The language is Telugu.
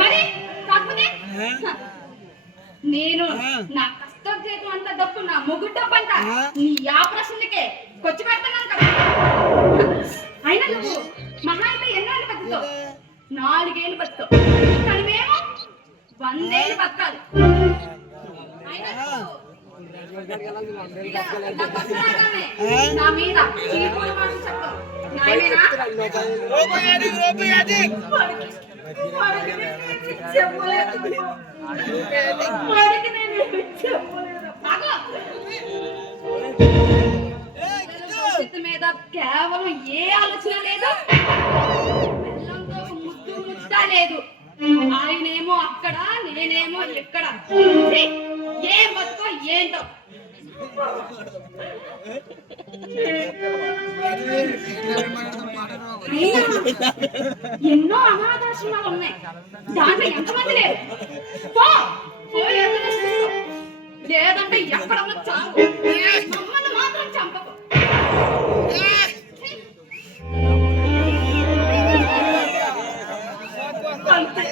మరి కాకపోతే నేను నా కష్టజీతం అంతా డబ్బు నా ముగ్గురు డబ్బు అంతా నీ యా ప్రశ్నలకే కొచ్చి పెడతాను కదా. అయినా నువ్వు మహా అయితే ఎన్నాళ్ళు బతుకుతావు? 4 ఏళ్ళు బతుకుతావు. కానీ మేము 100 ఏళ్ళు బతకాలి. నా మీద చీపురు మాటలు చెప్తావు. మీద కేవలం ఏ ఆలోచన లేదు, పిల్లలతో ముద్దు ముచ్చట లేదు. ఆయనేమో అక్కడ, నేనేమో ఎక్కడ. ఏం బతుకో ఏంటో. ఎన్నో అనాథాశ్రమాలు ఉన్నాయి, దాంట్లో ఎంతమంది లేరు. లేదంటే ఎక్కడన్నా చావు, మమ్మల్ని మాత్రం చంపకు. అంతే